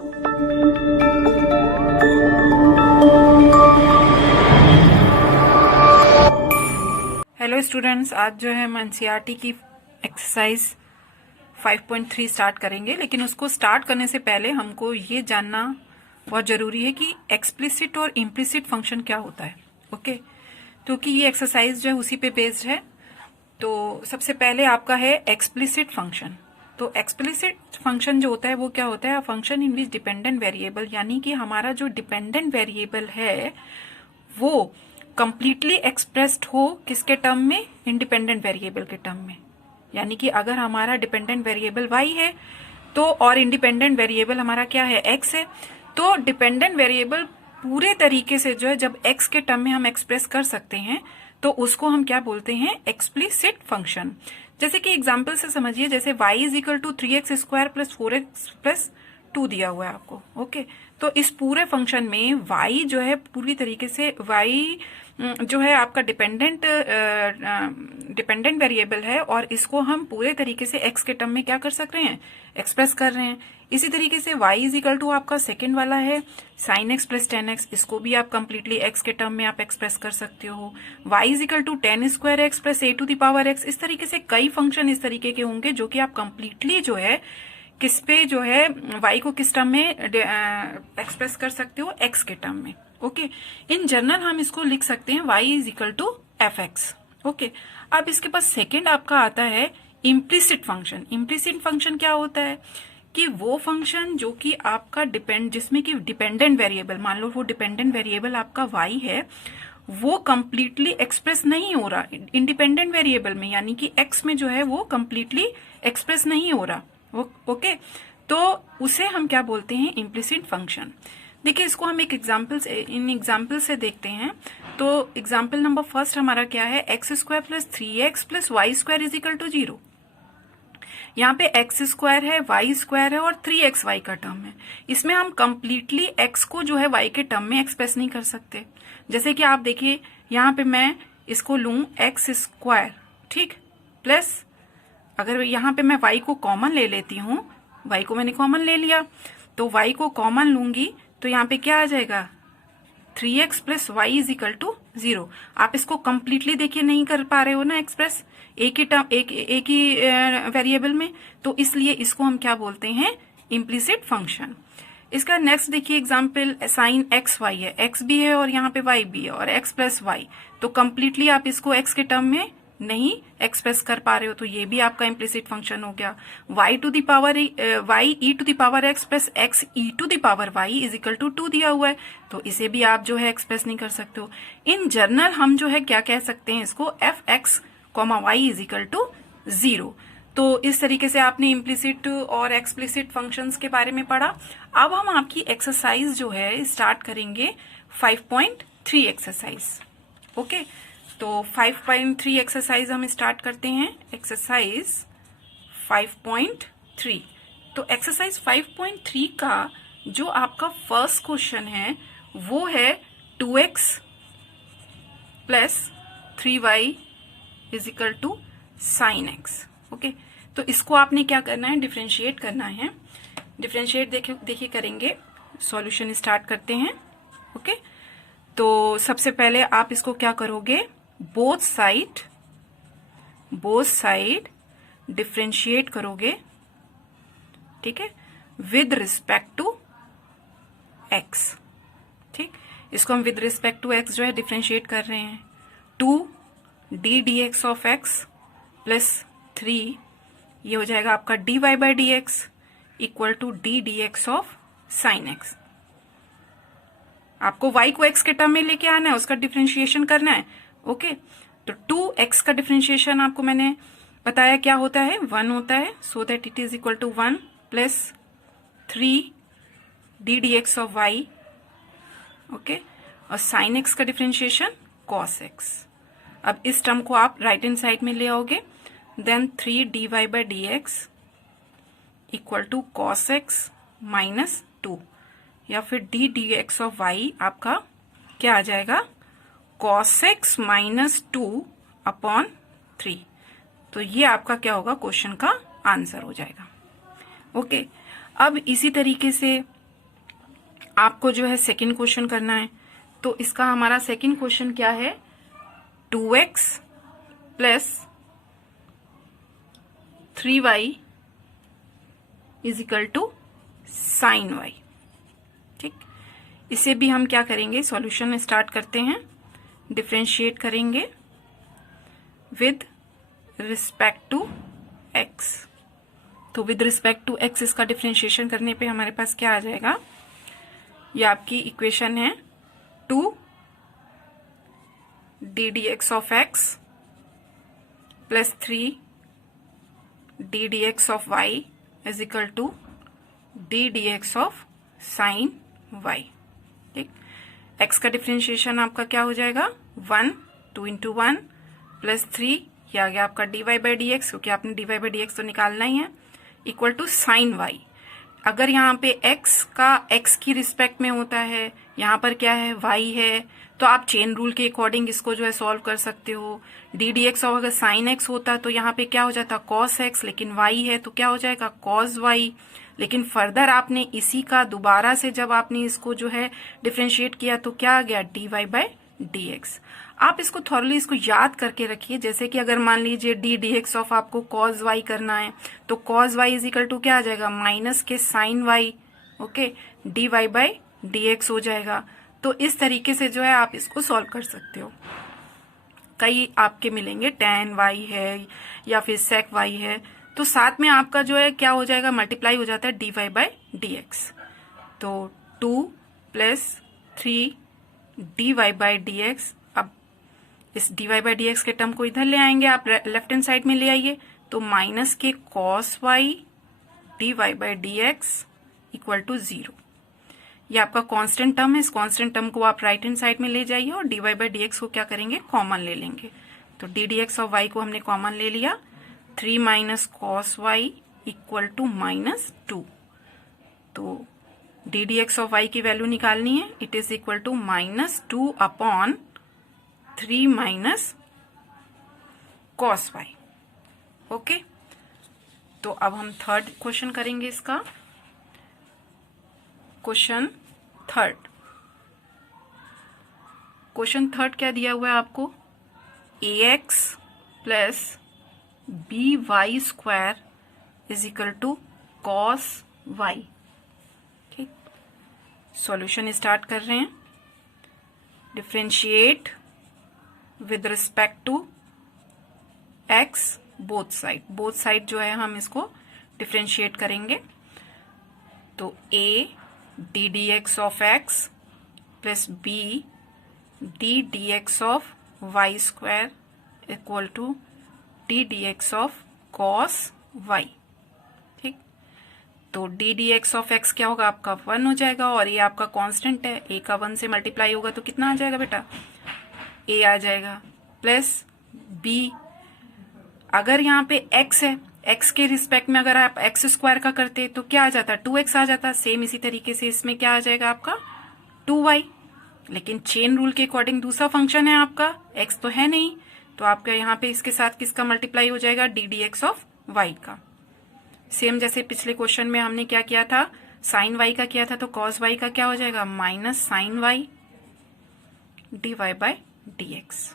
Hello students, आज जो है हम एनसीईआरटी की एक्सरसाइज 5.3 स्टार्ट करेंगे। लेकिन उसको स्टार्ट करने से पहले हमको ये जानना बहुत जरूरी है कि एक्सप्लिसिट और इम्प्लिसिट फंक्शन क्या होता है। ओके, क्योंकि ये एक्सरसाइज जो है उसी पे बेस्ड है। तो सबसे पहले आपका है एक्सप्लिसिट फंक्शन। तो एक्सप्लिसिट फंक्शन जो होता है वो क्या होता है? Function in which dependent variable, यानी कि हमारा जो डिपेंडेंट वेरिएबल है वो कंप्लीटली एक्सप्रेस्ड हो किसके टर्म में? इंडिपेंडेंट वेरिएबल के टर्म में। यानी कि अगर हमारा डिपेंडेंट वेरिएबल y है तो और इंडिपेंडेंट वेरिएबल हमारा क्या है? x है। तो डिपेंडेंट वेरिएबल पूरे तरीके से जो है जब x के टर्म में हम एक्सप्रेस कर सकते हैं तो उसको हम क्या बोलते हैं? Explicit function. जैसे कि एग्जाम्पल से समझिए, जैसे y is equal to 3x² plus 4x plus 2 दिया हुआ है आपको। ओके, तो इस पूरे फंक्शन में y जो है पूरी तरीके से y जो है आपका डिपेंडेंट वेरिएबल है और इसको हम पूरे तरीके से x के टर्म में क्या कर सक रहे हैं? एक्सप्रेस कर रहे हैं। इसी तरीके से y इज इक्वल टू आपका सेकेंड वाला है sin x प्लस 10x, इसको भी आप कंप्लीटली x के टर्म में आप एक्सप्रेस कर सकते हो। y is equal to 10² x plus a to the power x। इस तरीके से कई फंक्शन इस तरीके के होंगे जो कि आप कंप्लीटली जो है किस पे जो है y को किस टर्म में एक्सप्रेस कर सकते हो? x के टर्म में। ओके, इन जनरल हम इसको लिख सकते हैं y is equal to fx। Okay, अब इसके पास सेकेंड आपका आता है इम्प्लिसिट फंक्शन। इम्प्लिसिट फंक्शन क्या होता है? कि वो फंक्शन जो कि आपका जिसमें कि डिपेंडेंट वेरिएबल, मान लो वो डिपेंडेंट वेरिएबल आपका y है, वो कंप्लीटली एक्सप्रेस नहीं हो रहा इंडिपेंडेंट वेरिएबल में, यानी कि x में जो है वो कंप्लीटली एक्सप्रेस नहीं हो रहा। ओके, तो उसे हम क्या बोलते हैं? Implicit function. देखिए, इसको हम एक इन एग्जाम्पल से देखते हैं। तो एग्जाम्पल नंबर फर्स्ट हमारा क्या है? x² plus 3x plus y² is equal to 0। यहाँ पे x² है, y² है और 3xy का टर्म है। इसमें हम कंप्लीटली x को जो है y के टर्म में एक्सप्रेस नहीं कर सकते। जैसे कि आप देखिए, यहाँ पे मैं इसको लूं x², ठीक, प्लस अगर यहाँ पे मैं y को कॉमन ले लेती हूँ, y को मैंने कॉमन ले लिया, तो y को कॉमन लूंगी तो यहाँ पे क्या आ जाएगा? 3x plus y is equal to 0। आप इसको कंप्लीटली देखिए नहीं कर पा रहे हो ना एक्सप्रेस एक ही वेरिएबल में, तो इसलिए इसको हम क्या बोलते हैं? Implicit function. इसका नेक्स्ट देखिए एग्जाम्पल, साइन एक्स वाई है, x भी है और यहाँ पे y भी है और x प्लस वाई, तो कंप्लीटली आप इसको x के टर्म में नहीं एक्सप्रेस कर पा रहे हो, तो ये भी आपका इम्प्लिसिट फंक्शन हो गया। y to the power y e to the power x plus x e to the power y is equal to 2 दिया हुआ है, तो इसे भी आप जो है एक्सप्रेस नहीं कर सकते हो। इन जनरल हम जो है क्या कह सकते हैं इसको? fx, y is equal to 0। तो इस तरीके से आपने इम्प्लिसिट और एक्सप्लिसिट फंक्शंस के बारे में पढ़ा। अब हम आपकी एक्सरसाइज जो है स्टार्ट करेंगे 5.3 एक्सरसाइज। ओके, तो 5.3 एक्सरसाइज हम स्टार्ट करते हैं। एक्सरसाइज 5.3। तो एक्सरसाइज 5.3 का जो आपका फर्स्ट क्वेश्चन है वो है 2x plus 3y is equal to sine x। Okay, तो इसको आपने क्या करना है? डिफरेंशिएट करना है। डिफरेंशिएट देखिए करेंगे, सॉल्यूशन स्टार्ट करते हैं। ओके, तो सबसे पहले आप इसको क्या करोगे? बोथ साइड डिफरेंशिएट करोगे, ठीक है, विद रिस्पेक्ट टू x। ठीक, इसको हम विद रिस्पेक्ट टू x जो है डिफरेंशिएट कर रहे हैं। 2d dx of x plus 3, ये हो जाएगा आपका dy by dx equal to d dx of sine x। आपको y को x के टर्म में लेके आना है, उसका डिफरेंशिएशन करना है। ओके, तो 2x का डिफरेंशिएशन आपको मैंने बताया क्या होता है? 1 होता है, so that it is equal to 1 plus 3d dx of y। Okay, और साइन x का डिफरेंशिएशन cos x। अब इस टर्म को आप राइट हैंड साइड में ले आओगे, then 3dy by dx equal to cos x minus 2, या फिर d dx ऑफ y आपका क्या आ जाएगा? cos x minus 2 upon 3। तो ये आपका क्या होगा? क्वेश्चन का आंसर हो जाएगा। ओके, अब इसी तरीके से आपको जो है सेकंड क्वेश्चन करना है। तो इसका हमारा सेकंड क्वेश्चन क्या है, 2x plus 3y is equal to sine y. ठीक, इसे भी हम क्या करेंगे, सॉल्यूशन स्टार्ट करते हैं, डिफरेंशिएट करेंगे विद रिस्पेक्ट टू x। तो विद रिस्पेक्ट टू x इसका डिफरेंशिएशन करने पे हमारे पास क्या आ जाएगा, ये आपकी इक्वेशन है 2 d D x of x plus 3 d D x of y is equal to d D x of sine y। ठीक, x का डिफरेंशिएशन आपका क्या हो जाएगा, 1 2 इंटू 1 प्लस 3, ये आ गया आपका dy बाई डी एक्स, क्योंकि आपने dy बाई डी एक्स तो निकालना ही है, इक्वल टू साइन y। अगर यहाँ पे x का x की रिस्पेक्ट में होता है, यहाँ पर क्या है y है, तो आप चेन रूल के अकॉर्डिंग इसको जो है सॉल्व कर सकते हो। डी डी एक्स और अगर साइन x होता तो यहाँ पे क्या हो जाता कॉस x, लेकिन y है तो क्या हो जाएगा कॉस y। लेकिन फर्दर आपने इसी का दोबारा से जब आपने इसको जो है डिफरेंशिएट किया तो क्या आ गया, dy बाई डी एक्स। आप इसको थॉरली इसको याद करके रखिए, जैसे कि अगर मान लीजिए डी डी एक्स ऑफ आपको कॉस वाई करना है तो cos y is equal to क्या आ जाएगा, माइनस के sine y, okay, d y by d x हो जाएगा। तो इस तरीके से जो है आप इसको सॉल्व कर सकते हो। कई आपके मिलेंगे tan वाई है या फिर sec वाई है, तो साथ में आपका जो है क्या हो जाएगा, मल्टीप्लाई हो जाता है d y by d x. तो 2 plus 3 d y by d x. अब इस d y by d x के टर्म को इधर ले आएंगे, आप लेफ्ट हैंड साइड में ले आइए, तो माइनस के cos y d y by d x equal to 0। ये आपका कांस्टेंट टर्म है, इस कांस्टेंट टर्म को आप राइट हैंड साइड में ले जाइए और d y by d x को क्या करेंगे, कॉमन ले लेंगे। तो D D x of y को हमने कॉमन ले लिया, 3 minus cos y equal to -2। तो D D x of Y की वैल्यू निकालनी है, it is equal to -2 upon 3 minus cos y. Okay, तो अब हम थर्ड क्वेश्चन करेंगे इसका। क्वेश्चन थर्ड क्या दिया हुआ है आपको, ax plus b y square is equal to cos y. ठीक, सॉल्यूशन स्टार्ट कर रहे हैं, differentiate with respect to x both side जो है हम इसको डिफरेंशिएट करेंगे। तो a d D x of x plus b d D x of y square equal to d D x of cos y. ठीक, तो D D x of x क्या होगा आपका 1 हो जाएगा, और ये आपका कांस्टेंट है, a का 1 से मल्टीप्लाई होगा तो कितना आ जाएगा बेटा, a आ जाएगा, प्लस b अगर यहाँ पे x है, x के रिस्पेक्ट में अगर आप x स्क्वायर का करते तो क्या आ जाता, 2x आ जाता। सेम इसी तरीके से इसमें क्या आ जाएगा आपका 2y, लेकिन चेन रूल के अकॉर्डिंग दूसरा फंक्शन है आपका, x तो है नहीं, तो आपका यहाँ पे इसके साथ किसका मल्टीप्लाई हो जाएगा, d D x of y का। सेम जैसे पिछले क्वेश्चन में हमने क्या किया था, साइन y का किया था, तो कॉस y का क्या हो जाएगा, minus sine y d y by d x.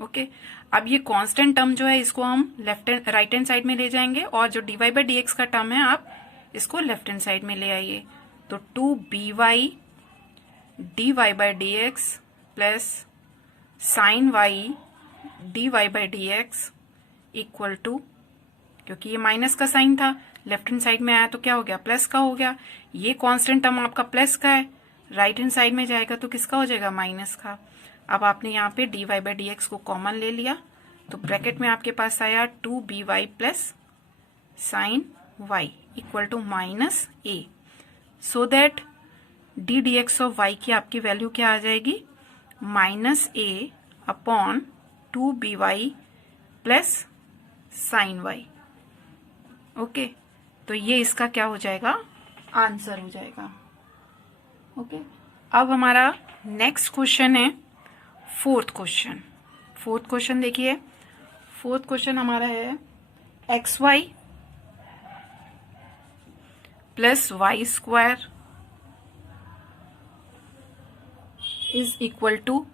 Okay, अब ये कांस्टेंट टर्म जो है इसको हम राइट हैंड साइड में ले जाएंगे, और जो d y by d x का टर्म है आप इसको लेफ्ट हैंड साइड में ले आइए। तो 2by d y by d x plus sine y d y by d x equal to, क्योंकि ये माइनस का साइन था, लेफ्ट हैंड साइड में आया तो क्या हो गया, प्लस का हो गया। ये कांस्टेंट टर्म आपका प्लस का है, राइट हैंड साइड में जाएगा तो किसका हो जाएगा, माइनस का। अब आपने यहाँ पे d y by d x को कॉमन ले लिया, तो ब्रैकेट में आपके पास आया 2by plus sine y equal to minus a, so that d D x of Y की आपकी वैल्यू क्या आ जाएगी, -a upon 2by plus sine y. Okay, तो ये इसका क्या हो जाएगा, आंसर हो जाएगा। ओके, अब हमारा नेक्स्ट क्वेश्चन है फोर्थ क्वेश्चन देखिए, फोर्थ क्वेश्चन हमारा है xy plus y square is equal to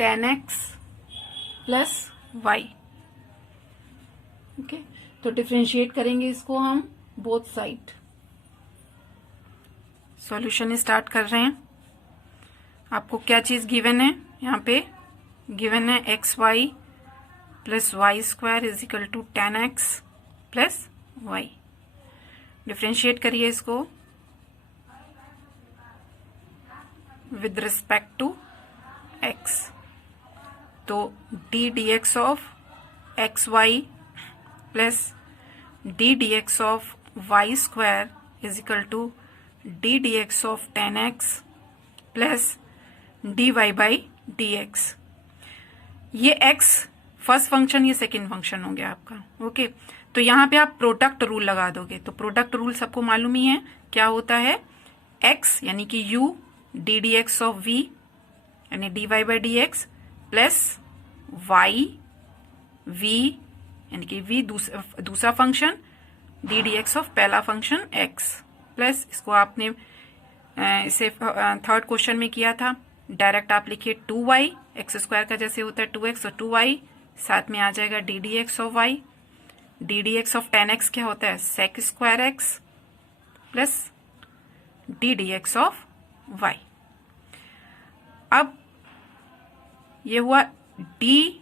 10x plus y। Okay, तो डिफ्रेंशिएट करेंगे इसको हम बोथ साइड। सॉल्यूशन स्टार्ट कर रहे हैं। आपको क्या चीज गिवन है? यहाँ पे गिवन है x y plus y square is equal to 10x plus y. Differentiate करिए इसको विद रिस्पेक्ट टू x। तो D D x of x y plus d D x of y square is equal to d D x of 10x plus d y by d x. ये x first function, ये second function हो गया आपका। Okay, तो यहाँ पे आप product rule लगा दोगे। तो प्रोडक्ट रूल सबको मालूम ही है क्या होता है। x यानी कि u d D x of v यानी d y by d x plus y v यानी कि v दूसरा function d D x of पहला फंक्शन x प्लस इसको आपने इसे थर्ड क्वेश्चन में किया था। डायरेक्ट आप लिखिए 2y, एक्स स्क्वायर का जैसे होता है 2x और 2y, साथ में आ जाएगा d D x of y। D D x of 10x क्या होता है? Sec square x plus d D x of y। अब ये हुआ d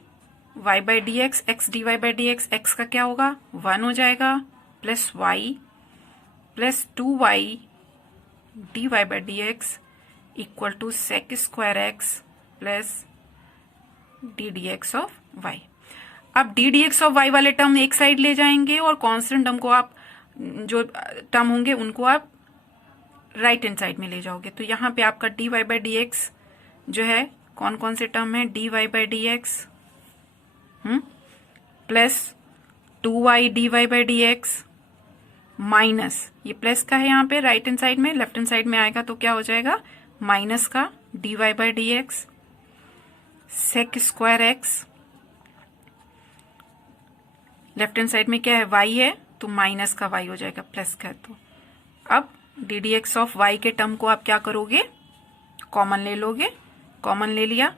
y by d x, x d y by d x, x का क्या होगा? 1 हो जाएगा plus y plus 2y d y by d x equal to sec square x plus d D x of y. अब d D x of Y वाले term एक side ले जाएंगे और कांस्टेंट टर्म को आप जो टर्म होंगे उनको आप राइट हैंड साइड में ले जाओगे। तो यहाँ पे आपका d y by d x जो है, कौन कौन से टर्म है? D y by d x plus 2y d y by d x minus, ये प्लस का है यहाँ पे राइट हैंड साइड में, लेफ्ट हैंड साइड में आएगा तो क्या हो जाएगा? माइनस का d y by d x sec square x, left hand side में क्या है? y है तो माइनस का y हो जाएगा प्लस का। तो अब d D x of y के टर्म को आप क्या करोगे? कॉमन ले लोगे। कॉमन ले लिया,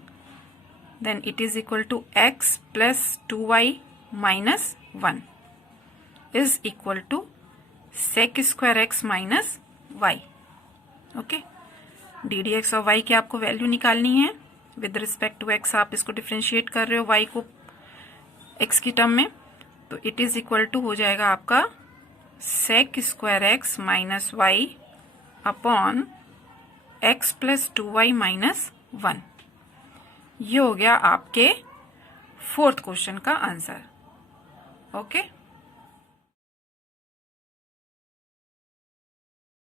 then it is equal to x plus 2y minus 1 is equal to sec square x minus y. Okay, d D x of Y की आपको वैल्यू निकालनी है विद रिस्पेक्ट टू x। आप इसको डिफ्रेंशिएट कर रहे हो y को x की टर्म में, तो इट इज इक्वल टू हो जाएगा आपका sec square x minus y upon x plus 2y minus 1। ये हो गया आपके फोर्थ क्वेश्चन का आंसर। ओके।